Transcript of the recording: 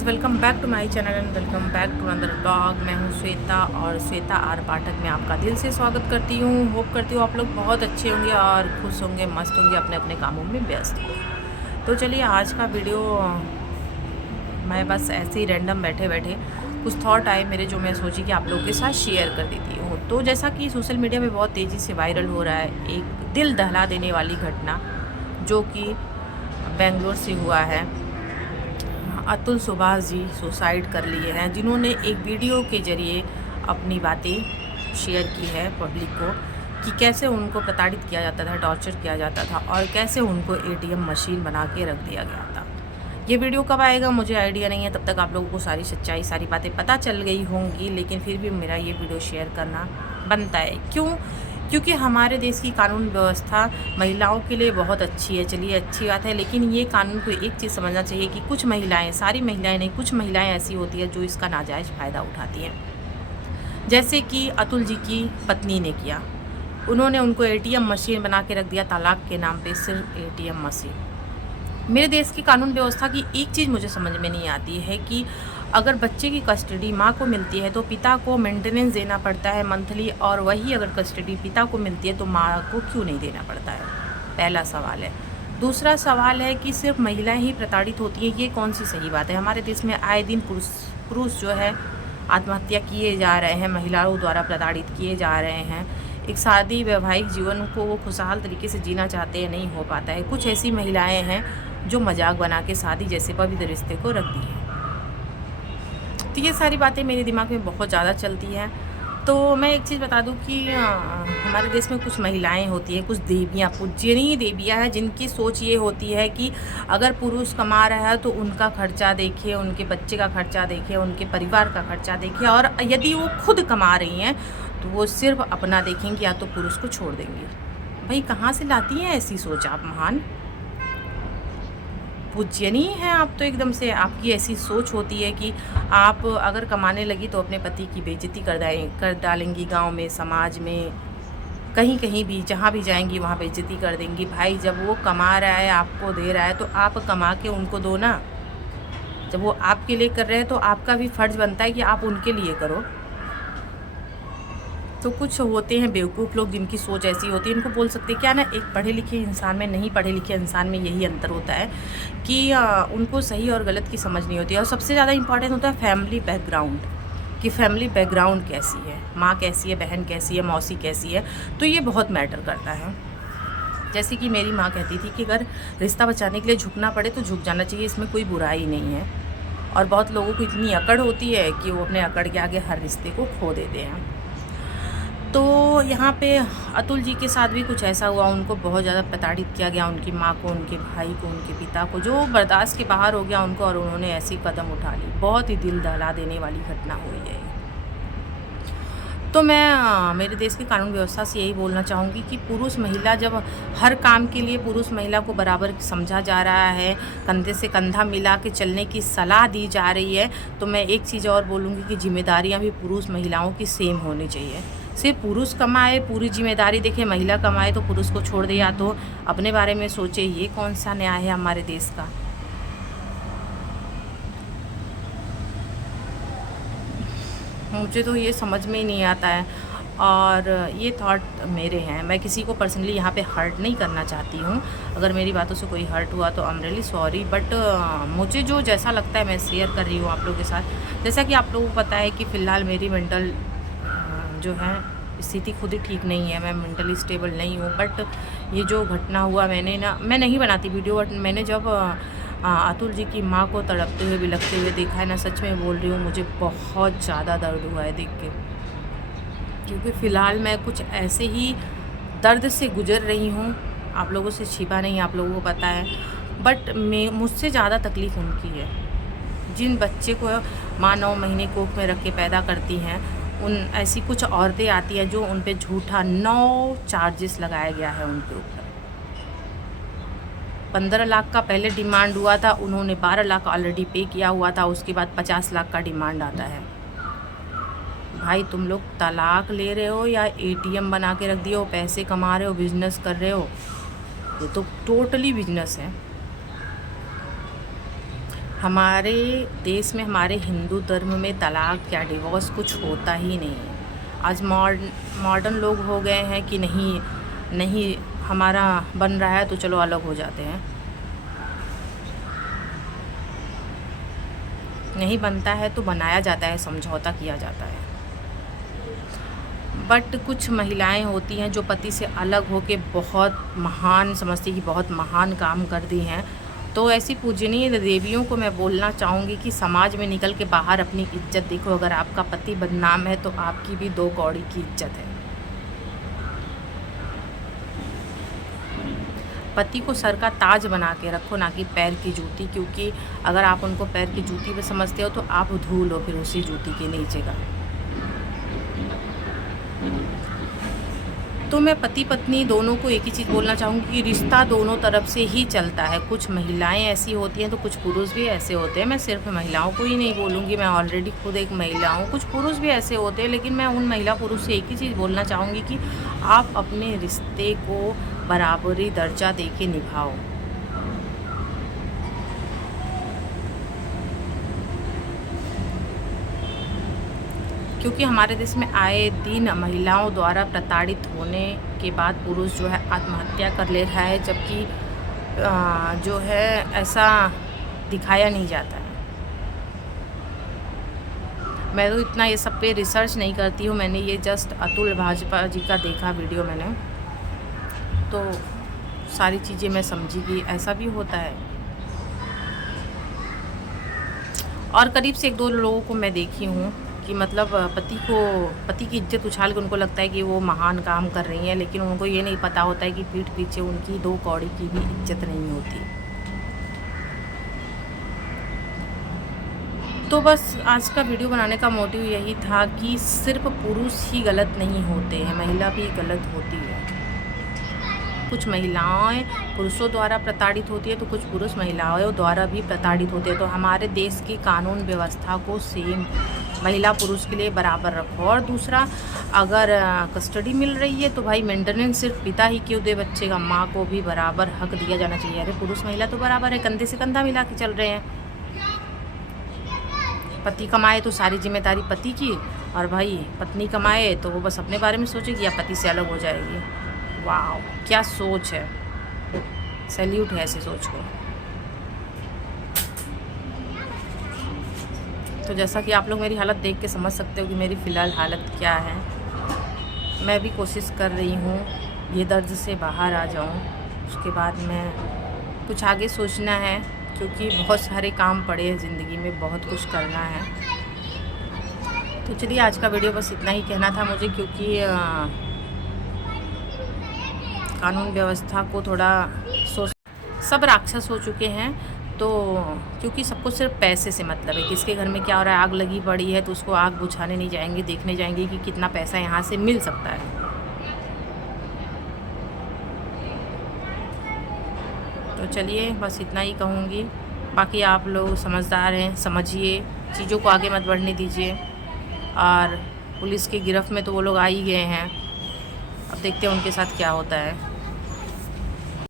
Guys, welcome back to my channel and welcome back to another blog. मैं हूं श्वेता और Shweta are पाठक में आपका दिल से स्वागत करती हूं। होप करती हूँ आप लोग बहुत अच्छे होंगे और खुश होंगे, मस्त होंगे, अपने अपने कामों में व्यस्त हो। तो चलिए आज का वीडियो मैं बस ऐसे ही रैंडम बैठे बैठे कुछ थॉट आए मेरे, जो मैं सोची कि आप लोगों के साथ शेयर कर देती हूँ। तो जैसा कि सोशल मीडिया में बहुत तेज़ी से वायरल हो रहा है एक दिल दहला देने वाली घटना, जो कि बेंगलोर से हुआ है। अतुल सुभाष जी सुसाइड कर लिए हैं, जिन्होंने एक वीडियो के ज़रिए अपनी बातें शेयर की है पब्लिक को कि कैसे उनको प्रताड़ित किया जाता था, टॉर्चर किया जाता था और कैसे उनको एटीएम मशीन बना के रख दिया गया था। ये वीडियो कब आएगा मुझे आइडिया नहीं है, तब तक आप लोगों को सारी सच्चाई, सारी बातें पता चल गई होंगी, लेकिन फिर भी मेरा ये वीडियो शेयर करना बनता है। क्योंकि हमारे देश की कानून व्यवस्था महिलाओं के लिए बहुत अच्छी है। चलिए अच्छी बात है, लेकिन ये कानून को एक चीज़ समझना चाहिए कि कुछ महिलाएं, सारी महिलाएं नहीं, कुछ महिलाएं ऐसी होती हैं जो इसका नाजायज़ फ़ायदा उठाती हैं। जैसे कि अतुल जी की पत्नी ने किया, उन्होंने उनको एटीएम मशीन बना के रख दिया, तलाक के नाम पे सिर्फ एटीएम मशीन। मेरे देश की कानून व्यवस्था की एक चीज़ मुझे समझ में नहीं आती है कि अगर बच्चे की कस्टडी माँ को मिलती है तो पिता को मेंटेनेंस देना पड़ता है मंथली, और वही अगर कस्टडी पिता को मिलती है तो माँ को क्यों नहीं देना पड़ता है। पहला सवाल है। दूसरा सवाल है कि सिर्फ महिलाएं ही प्रताड़ित होती हैं, ये कौन सी सही बात है। हमारे देश में आए दिन पुरुष जो है आत्महत्या किए जा रहे हैं, महिलाओं द्वारा प्रताड़ित किए जा रहे हैं। एक शादी वैवाहिक जीवन को वो खुशहाल तरीके से जीना चाहते हैं, नहीं हो पाता है। कुछ ऐसी महिलाएं हैं जो मजाक बना के शादी जैसे पवित्र रिश्ते को रख दी हैं। तो ये सारी बातें मेरे दिमाग में बहुत ज़्यादा चलती हैं। तो मैं एक चीज़ बता दूं कि हमारे देश में कुछ महिलाएं होती हैं, कुछ देवियां, पूजनीय देवियां हैं, जिनकी सोच ये होती है कि अगर पुरुष कमा रहा है तो उनका खर्चा देखिए, उनके बच्चे का खर्चा देखिए, उनके परिवार का खर्चा देखिए, और यदि वो खुद कमा रही हैं तो वो सिर्फ अपना देखेंगी या तो पुरुष को छोड़ देंगी। भाई कहाँ से लाती हैं ऐसी सोच आप? महान पूजनीय हैं आप तो एकदम से। आपकी ऐसी सोच होती है कि आप अगर कमाने लगी तो अपने पति की बेइज्जती कर डालेंगी, गांव में, समाज में, कहीं कहीं भी, जहाँ भी जाएंगी वहाँ बेइज्जती कर देंगी। भाई जब वो कमा रहा है, आपको दे रहा है, तो आप कमा के उनको दो ना। जब वो आपके लिए कर रहे हैं तो आपका भी फ़र्ज़ बनता है कि आप उनके लिए करो। तो कुछ होते हैं बेवकूफ़ लोग जिनकी सोच ऐसी होती है, इनको बोल सकते हैं क्या ना, एक पढ़े लिखे इंसान में नहीं पढ़े लिखे इंसान में यही अंतर होता है कि उनको सही और गलत की समझ नहीं होती है। और सबसे ज़्यादा इंपॉर्टेंट होता है फैमिली बैकग्राउंड, कि फैमिली बैकग्राउंड कैसी है, माँ कैसी है, बहन कैसी है, मौसी कैसी है। तो ये बहुत मैटर करता है। जैसे कि मेरी माँ कहती थी कि अगर रिश्ता बचाने के लिए झुकना पड़े तो झुक जाना चाहिए, इसमें कोई बुराई नहीं है। और बहुत लोगों को इतनी अकड़ होती है कि वो अपने अकड़ के आगे हर रिश्ते को खो देते हैं। तो यहाँ पे अतुल जी के साथ भी कुछ ऐसा हुआ, उनको बहुत ज़्यादा प्रताड़ित किया गया, उनकी माँ को, उनके भाई को, उनके पिता को, जो बर्दाश्त के बाहर हो गया उनको, और उन्होंने ऐसी कदम उठा ली। बहुत ही दिल दहला देने वाली घटना हुई है। तो मैं मेरे देश की कानून व्यवस्था से यही बोलना चाहूँगी कि पुरुष महिला, जब हर काम के लिए पुरुष महिला को बराबर समझा जा रहा है, कंधे से कंधा मिला के चलने की सलाह दी जा रही है, तो मैं एक चीज़ और बोलूँगी कि जिम्मेदारियाँ भी पुरुष महिलाओं की सेम होनी चाहिए। सिर्फ पुरुष कमाए पूरी जिम्मेदारी देखे, महिला कमाए तो पुरुष को छोड़ दे या तो अपने बारे में सोचे, ये कौन सा न्याय है हमारे देश का। मुझे तो ये समझ में ही नहीं आता है। और ये थॉट मेरे हैं, मैं किसी को पर्सनली यहाँ पे हर्ट नहीं करना चाहती हूँ। अगर मेरी बातों से कोई हर्ट हुआ तो I am really sorry, but मुझे जो जैसा लगता है मैं शेयर कर रही हूँ आप लोगों के साथ। जैसा कि आप लोगों को पता है कि फ़िलहाल मेरी मेंटल जो है स्थिति खुद ही ठीक नहीं है, मैं मेंटली स्टेबल नहीं हूँ। बट ये जो घटना हुआ, मैं नहीं बनाती वीडियो, बट मैंने जब अतुल जी की माँ को तड़पते हुए, बिलखते हुए देखा है ना, सच में बोल रही हूँ, मुझे बहुत ज़्यादा दर्द हुआ है देख के। क्योंकि फ़िलहाल मैं कुछ ऐसे ही दर्द से गुजर रही हूँ, आप लोगों से छिपा नहीं, आप लोगों को पता है। बट मुझसे ज़्यादा तकलीफ़ उनकी है, जिन बच्चे को माँ 9 महीने कोख में रख के पैदा करती हैं। उन ऐसी कुछ औरतें आती हैं जो उन पे झूठा 9 चार्जेस लगाया गया है उनके ऊपर। 15 लाख का पहले डिमांड हुआ था, उन्होंने 12 लाख ऑलरेडी पे किया हुआ था, उसके बाद 50 लाख का डिमांड आता है। भाई तुम लोग तलाक ले रहे हो या एटीएम बना के रख दिए हो, पैसे कमा रहे हो, बिजनेस कर रहे हो? ये तो टोटली बिजनेस है। हमारे देश में, हमारे हिंदू धर्म में तलाक या डिवोर्स कुछ होता ही नहीं है। आज मॉडर्न लोग हो गए हैं कि नहीं नहीं, हमारा बन रहा है तो चलो अलग हो जाते हैं। नहीं बनता है तो बनाया जाता है, समझौता किया जाता है। बट कुछ महिलाएं होती हैं जो पति से अलग होके बहुत महान समझती कि बहुत महान काम कर दी हैं। तो ऐसी पूजनीय देवियों को मैं बोलना चाहूँगी कि समाज में निकल के बाहर अपनी इज्जत देखो। अगर आपका पति बदनाम है तो आपकी भी 2 कौड़ी की इज्जत है। पति को सर का ताज बना के रखो, ना कि पैर की जूती, क्योंकि अगर आप उनको पैर की जूती पे समझते हो तो आप धूल हो फिर उसी जूती के नीचे का। तो मैं पति पत्नी दोनों को एक ही चीज़ बोलना चाहूँगी कि रिश्ता दोनों तरफ से ही चलता है। कुछ महिलाएं ऐसी होती हैं तो कुछ पुरुष भी ऐसे होते हैं। मैं सिर्फ महिलाओं को ही नहीं बोलूँगी, मैं ऑलरेडी खुद एक महिला हूँ। कुछ पुरुष भी ऐसे होते हैं, लेकिन मैं उन महिला पुरुष से एक ही चीज़ बोलना चाहूँगी कि आप अपने रिश्ते को बराबरी दर्जा दे के निभाओ। क्योंकि हमारे देश में आए दिन महिलाओं द्वारा प्रताड़ित होने के बाद पुरुष जो है आत्महत्या कर ले रहा है, जबकि जो है ऐसा दिखाया नहीं जाता है। मैं तो इतना ये सब पे रिसर्च नहीं करती हूँ, मैंने ये जस्ट अतुल भाजपा जी का देखा वीडियो मैंने, तो सारी चीज़ें मैं समझी कि ऐसा भी होता है। और करीब से 1-2 लोगों को मैं देखी हूँ कि मतलब पति की इज्जत उछाल के उनको लगता है कि वो महान काम कर रही हैं, लेकिन उनको ये नहीं पता होता है कि पीठ पीछे उनकी 2 कौड़ी की भी इज्जत नहीं होती। तो बस आज का वीडियो बनाने का मोटिव यही था कि सिर्फ पुरुष ही गलत नहीं होते हैं, महिला भी गलत होती है। कुछ महिलाएं पुरुषों द्वारा प्रताड़ित होती है तो कुछ पुरुष महिलाओं द्वारा भी प्रताड़ित होते हैं। तो हमारे देश की कानून व्यवस्था को सेम महिला पुरुष के लिए बराबर रखो। और दूसरा, अगर कस्टडी मिल रही है तो भाई मेंटेनेंस सिर्फ पिता ही क्यों दे बच्चे का, माँ को भी बराबर हक दिया जाना चाहिए। अरे पुरुष महिला तो बराबर है, कंधे से कंधा मिला के चल रहे हैं। पति कमाए तो सारी जिम्मेदारी पति की, और भाई पत्नी कमाए तो वो बस अपने बारे में सोचेगी या पति से अलग हो जाएगी। वाह, क्या सोच है, सैल्यूट है ऐसी सोच को। तो जैसा कि आप लोग मेरी हालत देख के समझ सकते हो कि मेरी फ़िलहाल हालत क्या है। मैं भी कोशिश कर रही हूँ ये दर्द से बाहर आ जाऊँ, उसके बाद मैं कुछ आगे सोचना है, क्योंकि बहुत सारे काम पड़े हैं ज़िंदगी में, बहुत कुछ करना है। तो चलिए आज का वीडियो बस इतना ही कहना था मुझे, क्योंकि कानून व्यवस्था को थोड़ा सब राक्षस हो चुके हैं। तो क्योंकि सबको सिर्फ पैसे से मतलब है, किसके घर में क्या हो रहा है, आग लगी पड़ी है तो उसको आग बुझाने नहीं जाएंगे, देखने जाएंगे कि कितना पैसा यहाँ से मिल सकता है। तो चलिए बस इतना ही कहूँगी, बाकी आप लोग समझदार हैं, समझिए, चीज़ों को आगे मत बढ़ने दीजिए। और पुलिस की गिरफ्त में तो वो लोग आ ही गए हैं, अब देखते हैं उनके साथ क्या होता है।